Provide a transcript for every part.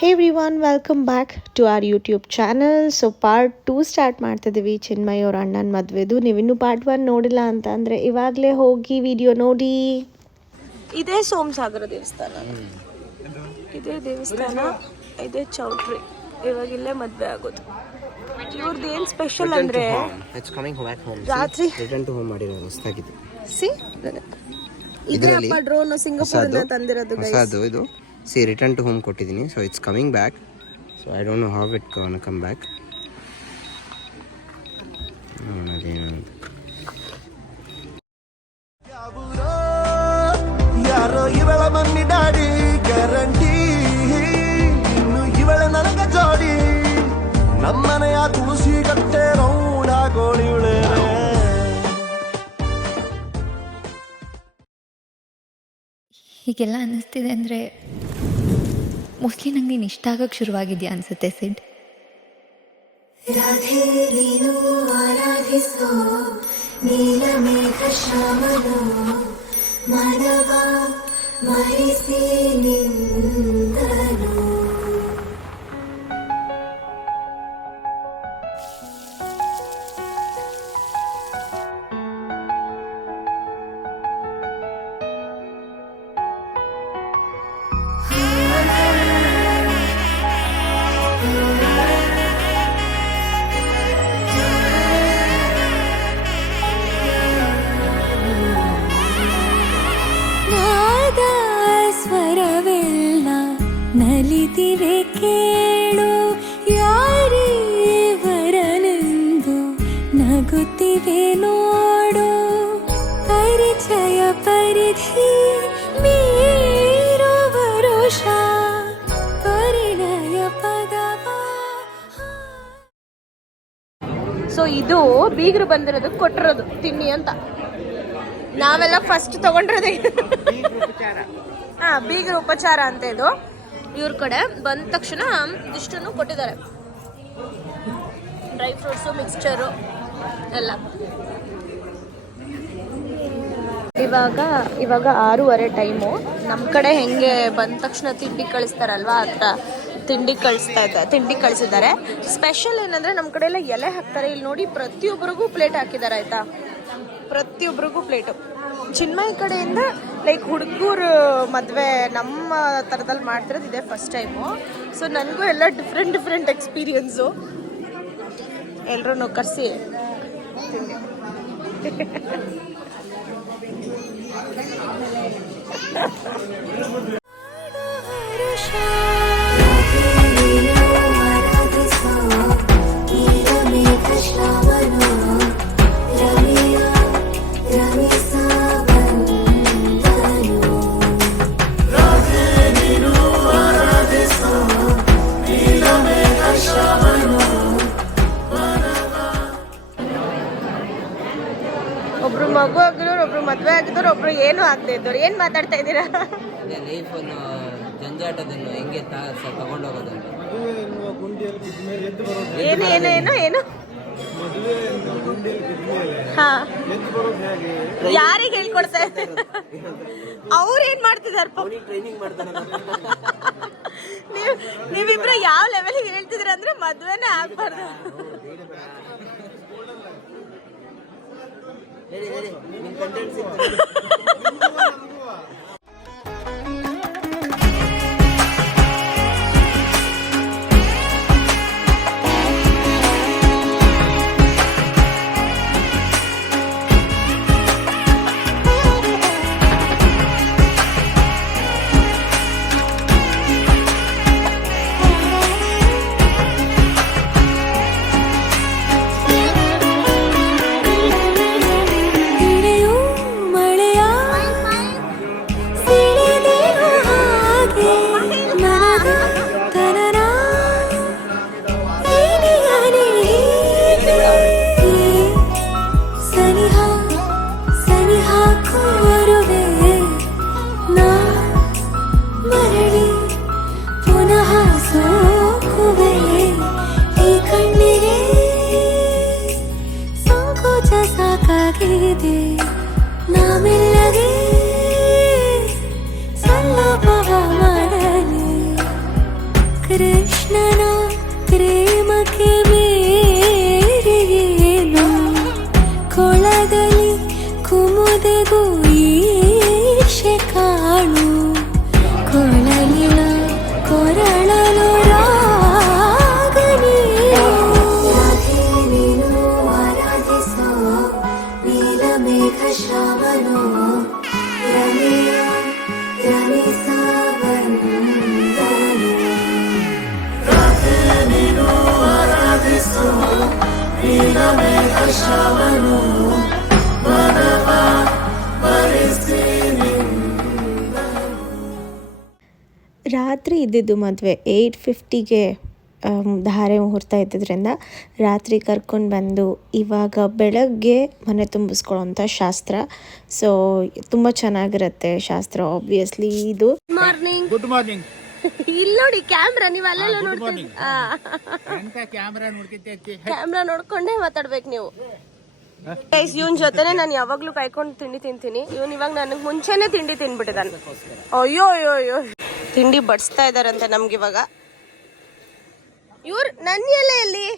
Hey everyone, welcome back to our YouTube channel. So part 2 start ಮಾಡ್ತಿದ್ದೀವಿ ಚಿನ್ಮಯ್ ಅವ್ರ ಅಣ್ಣನ ಮದುವೆದು. ನೀವಿನ್ನೂ ಪಾರ್ಟ್ 1 ನೋಡಿಲ್ಲ ಅಂತ ಅಂದರೆ ಇವಾಗಲೇ ಹೋಗಿ ವಿಡಿಯೋ ನೋಡಿ. ಇದೇ ಸೋಮಸಾಗರ ದೇವಸ್ಥಾನ, ಇದೇ ದೇವಸ್ಥಾನ, ಇದೇ ಚೌಟ್ರಿ. ಇವಾಗ ಇಲ್ಲೇ ಮದುವೆ ಆಗೋದು. ಇವ್ರದ್ದು ಏನು ಸ್ಪೆಷಲ್ ಅಂದರೆ ರಾತ್ರಿ ರಿಟರ್ನ್ ಟು ಹೋಮ್ ಮಾಡಿರೋದು ಹೊಸದಾಗಿದೆ. ಸಿ ಇದೇ ಅಪ್ಪ ಡ್ರೋನ್ ಸಿಂಗಾಪುರಿಂದ ತಂದಿರೋದು ಹೊಸದು ಇದು. ಸಿ ರಿಟರ್ನ್ ಟು ಹೋಮ್ ಕೊಟ್ಟಿದ್ದೀನಿ. So it's coming back. So I don't know how it gonna come back. ಯಾರೋ ಇವಳ ಮಮ್ಮಿ ಡ್ಯಾಡಿ ಗ್ಯಾರಂಟಿ, ಇನ್ನು ಇವಳ ನನಗ ಜೋಡಿ, ನಮ್ಮನೆಯ ತುಳಸಿ ಕಟ್ಟೆ ರೌಡಾಗೋಳಿ ಇವಳೇ. ಹೀಗೆಲ್ಲ ಅನ್ನಿಸ್ತಿದೆ ಅಂದರೆ ಮೋಸ್ಟ್ಲಿ ನಂಗೆ ನೀನು ಇಷ್ಟ ಆಗೋಕ್ಕೆ ಶುರುವಾಗಿದೆಯಾ ಅನಿಸುತ್ತೆ ಸಿಡ್. ರಾಧೆ ನೀನು ಆರಾಧಿಸೋ ನೀಲಮೇಘ ಶ್ಯಾಮನೋ ಮಾನವ ಮರಿಸಿ ನಿಂದನು. ನಲಿತಿವೆ ಕೇಳು ಯಾರೇ ವರನೆಂದು ನಗುತ್ತಿವೆ ನೋಡು, ಪರಿಚಯ ಪರಿಧಿ ಮೀರೋ ವರುಷ ಪರಿಣಯ ಪದವ. ಸೊ ಇದು ಬೀಗರು ಬಂದಿರೋದು ಕೊಟ್ಟಿರೋದು ತಿನ್ನಿ ಅಂತ. ನಾವೆಲ್ಲ ಫಸ್ಟ್ ತಗೊಂಡಿರೋದೇ ಬೀಗರು ಉಪಚಾರ ಅಂತ. ಇದು ಇವ್ರ ಕಡೆ ಬಂದ ತಕ್ಷಣ ಇಷ್ಟನ್ನು ಕೊಟ್ಟಿದ್ದಾರೆ, ಡ್ರೈ ಫ್ರೂಟ್ಸು, ಮಿಕ್ಸ್ಚರು ಎಲ್ಲ. ಇವಾಗ 6:30 ಟೈಮು. ನಮ್ಮ ಕಡೆ ಹೆಂಗೆ ಬಂದ ತಕ್ಷಣ ತಿಂಡಿ ಕಳಿಸ್ತಾರಲ್ವಾ, ಆ ಥರ ತಿಂಡಿ ಕಳಿಸಿದ್ದಾರೆ. ಸ್ಪೆಷಲ್ ಏನಂದರೆ ನಮ್ಮ ಕಡೆ ಎಲ್ಲ ಎಲೆ ಹಾಕ್ತಾರೆ. ಇಲ್ಲಿ ನೋಡಿ ಪ್ರತಿಯೊಬ್ಬರಿಗೂ ಪ್ಲೇಟ್ ಹಾಕಿದ್ದಾರೆ ಆಯಿತಾ, ಪ್ರತಿಯೊಬ್ಬರಿಗೂ ಪ್ಲೇಟು. ಚಿನ್ಮಯ್ ಕಡೆಯಿಂದ ಲೈಕ್ ಹುಡುಗರು ಮದುವೆ ನಮ್ಮ ಥರದಲ್ಲಿ ಮಾಡ್ತಿರೋದು ಇದೇ ಫಸ್ಟ್ ಟೈಮು. ಸೊ ನನಗೂ ಎಲ್ಲ ಡಿಫ್ರೆಂಟ್ ಎಕ್ಸ್ಪೀರಿಯನ್ಸು. ಎಲ್ಲರೂ ಕರೆಸಿ ತಿಂಡಿ. ಒಬ್ರು ಮಗು ಆಗಿರೋರು, ಒಬ್ರು ಮದುವೆ ಆಗಿದ್ದವ್ರು, ಒಬ್ರು ಏನು ಆಗದೆ ಇದ್ದವ್ರು. ಏನು ಮಾತಾಡ್ತಾ ಇದ್ದೀರಾ? ಲೈಫನ್ನು ಜಂಜಾಟದನ್ನು ಹೆಂಗೆ ತಗೊಂಡೋಗೋದು. ಏನು ಹಾ, ಯಾರಿಗೆ ಹೇಳ್ಕೊಡ್ತಾ ಇದ್ದಾರೆ? ಅವ್ರು ಏನ್ ಮಾಡ್ತಿದಾರ? ಟ್ರೈನಿಂಗ್ ಮಾಡ್ತಾರೆ. ನೀವಿಬ್ರು ಯಾವ ಲೆವೆಲ್ಗೆ ಹೇಳ್ತಿದ್ರ ಅಂದ್ರೆ ಮದ್ವೆನೇ ಆಗ್ಬಾರ್ದು. ನಿಮ್ಮ ಕಂಟೆಂಟ್ಸ್ ಕೃಷ್ಣನ ಪ್ರೇಮಕ್ಕೆ ಬೇರೆ ಏನು ಕೊಳದಲ್ಲಿ ಕುಮುದೆಗೂ ಈಶೆ ಕಾಣು ಕೊಳಲಿನ ಕೊರಳಲು ರಾಗ ನೀನು ಆರಾಧಿಸೋ ನೀಲಮೇಘ ಶ್ರಾವಣೋ ರಮೆಯ ರಮಿಸಾವಂದನು ನೀನು ಆರಾಧಿಸೋ ನೀಲಮೇಘ ಶ್ರಾವಣೋ ರಾತ್ರಿ ಇದ್ದಿದ್ದು ಮದುವೆ 8:50ಗೆ ಧಾರೆ ಮುಹೂರ್ತ ಇದ್ದಿದ್ದರಿಂದ ರಾತ್ರಿ ಕರ್ಕೊಂಡು ಬಂದು ಇವಾಗ ಬೆಳಗ್ಗೆ ಮನೆ ತುಂಬಿಸ್ಕೊಳ್ಳೋಂಥ ಶಾಸ್ತ್ರ. ಸೊ ತುಂಬ ಚೆನ್ನಾಗಿರುತ್ತೆ ಶಾಸ್ತ್ರ. ಆಬ್ವಿಯಸ್ಲಿ ಇದು ಮಾರ್ನಿಂಗ್ ಗುಡ್ ಮಾರ್ನಿಂಗ್. ಇಲ್ಲಿ ನೋಡಿ ಕ್ಯಾಮ್ರಾ, ನೀವು ಅಲ್ಲೆಲ್ಲ ನೋಡ್ತೀವಿ. ಕ್ಯಾಮ್ರಾ ನೋಡ್ಕೊಂಡೇ ಮಾತಾಡ್ಬೇಕು ನೀವು. ಇವನ್ ಜೊತೆನೆ ನಾನು ಯಾವಾಗ್ಲೂ ಕಾಯ್ಕೊಂಡು ತಿಂಡಿ ತಿಂತೀನಿ. ಇವನ್ ಇವಾಗ ನನಗೆ ಮುಂಚೆನೆ ತಿಂಡಿ ತಿನ್ಬಿಟ್ಟಿದ್ದಾನೆ. ಅಯ್ಯೋ ಅಯ್ಯೋ ಅಯ್ಯೋ, ತಿಂಡಿ ಬಡಿಸ್ತಾ ಇದಾರಂತೆ ನಮ್ಗೆ ಇವಾಗ. ಇವ್ರು ನನ್ನ ಎಲೆಯಲ್ಲಿ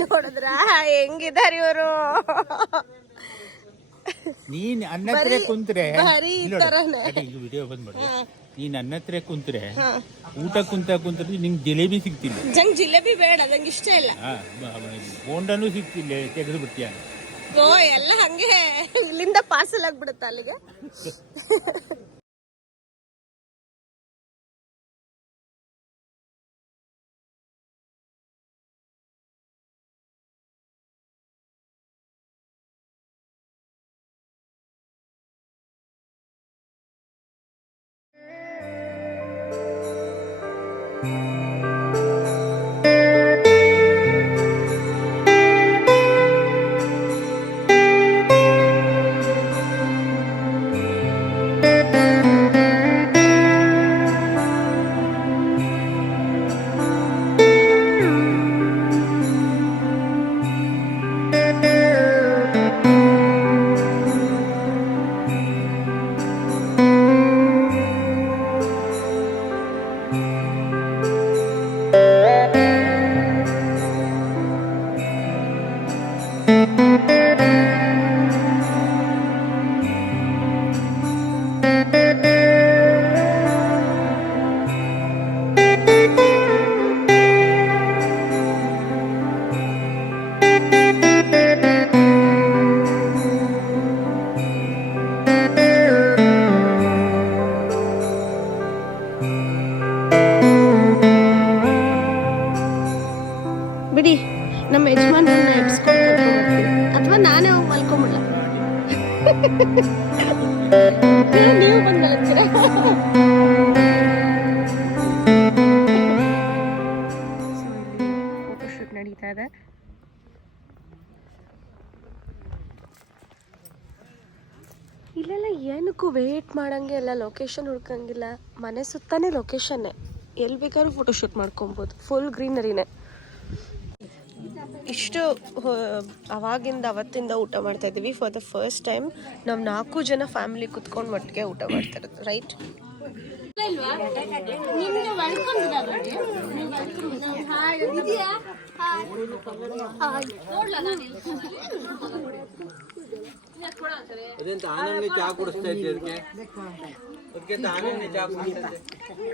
ನೋಡಿದ್ರ ಹೆಂಗಿದಾರ ಇವರು. ನೀನ್ ಅನ್ನ ಹತ್ರ ಕುಂತ್ರೆ ಬರೀ ಈ ತರನೇ ವಿಡಿಯೋ ಬಂದ್ಬಿಡು. ನೀನ್ ಅನ್ನ ಹತ್ರ ಕುಂತ್ರೆ ಊಟ ಕುಂತ್ರೆ ನಿಂಗೆ ಜಿಲೇಬಿ ಸಿಗ್ತಿಲ್ಲ. ನಂಗೆ ಜಿಲೇಬಿ ಬೇಡ, ನಂಗೆ ಇಷ್ಟ ಇಲ್ಲ. ಬೋಂಡನೂ ಸಿಗ್ತಿಲ್ಲ, ತೆಗೆದು ಬಿಡ್ತೀಯ. ಓ ಎಲ್ಲ ಹಂಗೆ ಇಲ್ಲಿಂದ ಪಾರ್ಸಲ್ ಆಗ್ಬಿಡುತ್ತ ಅಲ್ಲಿಗೆ. ಬಿಡಿ, ನಮ್ಮ ಯಜಮಾನ್ರನ್ನ ಎಬ್ಸ್ಕೊಂಡು ಕರ್ಕೊಂಡ್ಬರ್ತೀನಿ, ಅಥವಾ ನಾನೇ ಹೋಗಿ ಮಲ್ಕೊಂಬಿಡ್ಲ. ನೀವು ಬಂದು ಮಲಗ್ತೀರಾ? ಫೋಟೋಶೂಟ್ ನಡೀತಾ ಇದೆ. ಇಲ್ಲೆಲ್ಲ ಏನಕ್ಕೂ ವೇಟ್ ಮಾಡಂಗೆ ಇಲ್ಲ, ಲೊಕೇಶನ್ ಹುಡ್ಕಂಗಿಲ್ಲ. ಮನೆ ಸುತ್ತಾನೆ ಲೊಕೇಶನ್ನೇ, ಎಲ್ಲಿ ಬೇಕಾದ್ರೂ ಫೋಟೋಶೂಟ್ ಮಾಡ್ಕೊಬೋದು. ಫುಲ್ ಗ್ರೀನರಿನೇ. ಇಷ್ಟು ಅವಾಗಿಂದ ಅವತ್ತಿಂದ ಊಟ ಮಾಡ್ತಾ ಇದ್ದೀವಿ. ಫಾರ್ ದ ಫಸ್ಟ್ ಟೈಮ್ ನಾವು 4 ಜನ ಫ್ಯಾಮಿಲಿ ಕುತ್ಕೊಂಡು ಒಟ್ಟಿಗೆ ಊಟ ಮಾಡ್ತಾ ಇರೋದು. ರೈಟ್?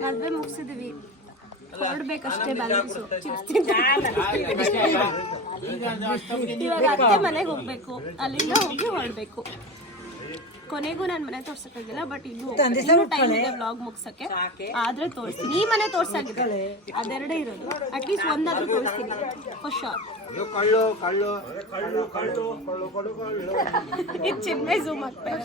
ಮದುವೆ ಮುಗಿಸಿದ್ವಿ, ಹೊರಡ್ಬೇಕಷ್ಟೇ ಬ್ಯಾಲೆನ್ಸು. ಇವಾಗ ಅತ್ತೆ ಮನೆಗೆ ಹೋಗ್ಬೇಕು, ಅಲ್ಲಿಂದ ಹೋಗಿ ಹೊರಡ್ಬೇಕು. ಕೊನೆಗೂ ನಾನು ಮನೆ ತೋರ್ಸಕ್ಕಾಗಿಲ್ಲ, ಬಟ್ ಇನ್ನೂ ಟೈಮ್ ಇದೆ ವ್ಲಾಗ್ ಮುಗ್ಸಕ್ಕೆ. ಆದ್ರೆ ತೋರಿಸ್ತೀನಿ. ಈ ಮನೆ ತೋರ್ಸಾಗಿದೆ, ಅದೆರಡೇ ಇರೋದು. ಅಟ್ಲೀಸ್ಟ್ ಒಂದಾದ್ರೂ ತೋರಿಸ್ತೀನಿ ಫಾರ್ ಶೋರ್. ಇದು ಚಿನ್ಮಯ್ ಝೂಮ್ ಆಗ್ತಾ ಇದೆ.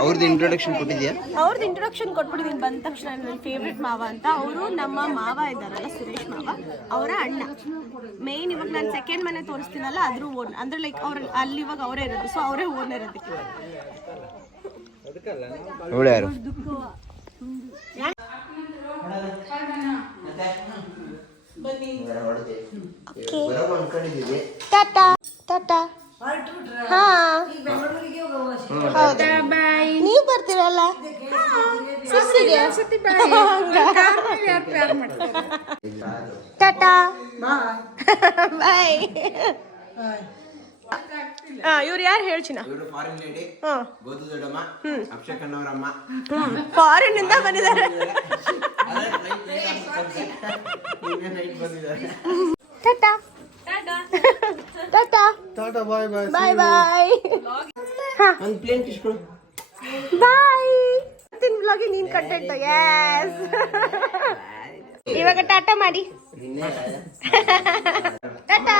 ಅವ್ರದ್ದು ಇಂಟ್ರೊಡಕ್ಷನ್ ಕೊಟ್ಟಿದ್ಯಾ? ಅವ್ರದ್ದು ಇಂಟ್ರೊಡಕ್ಷನ್ ಕೊಟ್ಬಿಟ್ಟಿದ್ದೀನಿ ಬಂದ ತಕ್ಷಣ. ನನ್ನ ಫೇವ್ರೆಟ್ ಮಾವ ಅಂತ. ಅವರು ನಮ್ಮ ಮಾವ ಇದ್ದಾರಲ್ಲ, ಸುರೇಶ್ ಮಾವ, ಅವರ ಅಣ್ಣ. ಮೇನ್ ಇವಾಗ ನಾನು ಸೆಕೆಂಡ್ ಮನೆ ತೋರಿಸ್ತೀನಲ್ಲ, ಅದ್ರ ಓನ್ ಅಂದ್ರೆ ಲೈಕ್ ಅವ್ರ ಅಲ್ಲಿ ಇವಾಗ ಅವರೇ ಇರೋದು, ಸೊ ಅವರೇ ಓನರ್ ಅದಕ್ಕೆ. ಅವಳು ಯಾರು? ಟಾಟಾ ಟಾಟಾ. ಹಾ ಹೌದು, ನೀವು ಬರ್ತೀರಲ್ಲ ಸಿರ್ಸಿಗೆ? ಟಾಟಾ ಬಾಯ್. ಇವ್ರು ಯಾರು ಹೇಳ್ಚಿನ? ಫಾರಿನ್ ಲೇಡಿ ಗೋದು ದೊಡ್ಡಮ್ಮ ಅಕ್ಷಯ್ ಕಣ್ಣವರಮ್ಮ ಫಾರಿನ್ ಇಂದ ಬಂದಿದ್ದಾರೆ. ಟಾಟಾ ಟಾಟಾ ಟಾಟಾ ಬಾಯ್ ಬಾಯ್ ಬಾಯ್ ಬಾಯ್ ಒಂದು ಪ್ಲೇನ್ ಕಿಸ್ಕೊಡು. ಬಾಯ್. ತಿನ್ ಬ್ಲಾಗಿ ನೀನ್ ಕಂಟೆಂಟ್. ಎಸ್ ಇವಾಗ ಟಾಟಾ ಮಾಡಿ. ಟಾಟಾ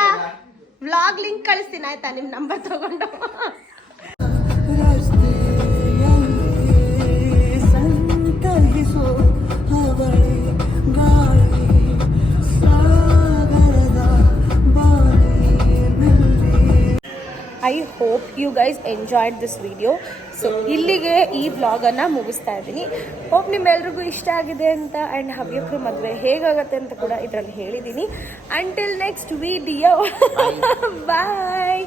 ವ್ಲಾಗ್ ಲಿಂಕ್ ಕಳಿಸ್ತೀನಿ ಆಯ್ತಾ, ನಿಮ್ ನಂಬರ್ ತಗೊಂಡು. I hope you guys enjoyed this video. So ಇಲ್ಲಿಗೆ ಈ ವ್ಲಾಗನ್ನು ಮುಗಿಸ್ತಾ ಇದ್ದೀನಿ. ಹೋಪ್ ನಿಮ್ಮೆಲ್ರಿಗೂ ಇಷ್ಟ ಆಗಿದೆ ಅಂತ. ಆ್ಯಂಡ್ ಹವ್ಯಕರು ಮದುವೆ ಹೇಗಾಗತ್ತೆ ಅಂತ ಕೂಡ ಇದರಲ್ಲಿ ಹೇಳಿದ್ದೀನಿ. ಅಂಟಿಲ್ ನೆಕ್ಸ್ಟ್ ವಿಡಿಯೋ ಬಾಯ್.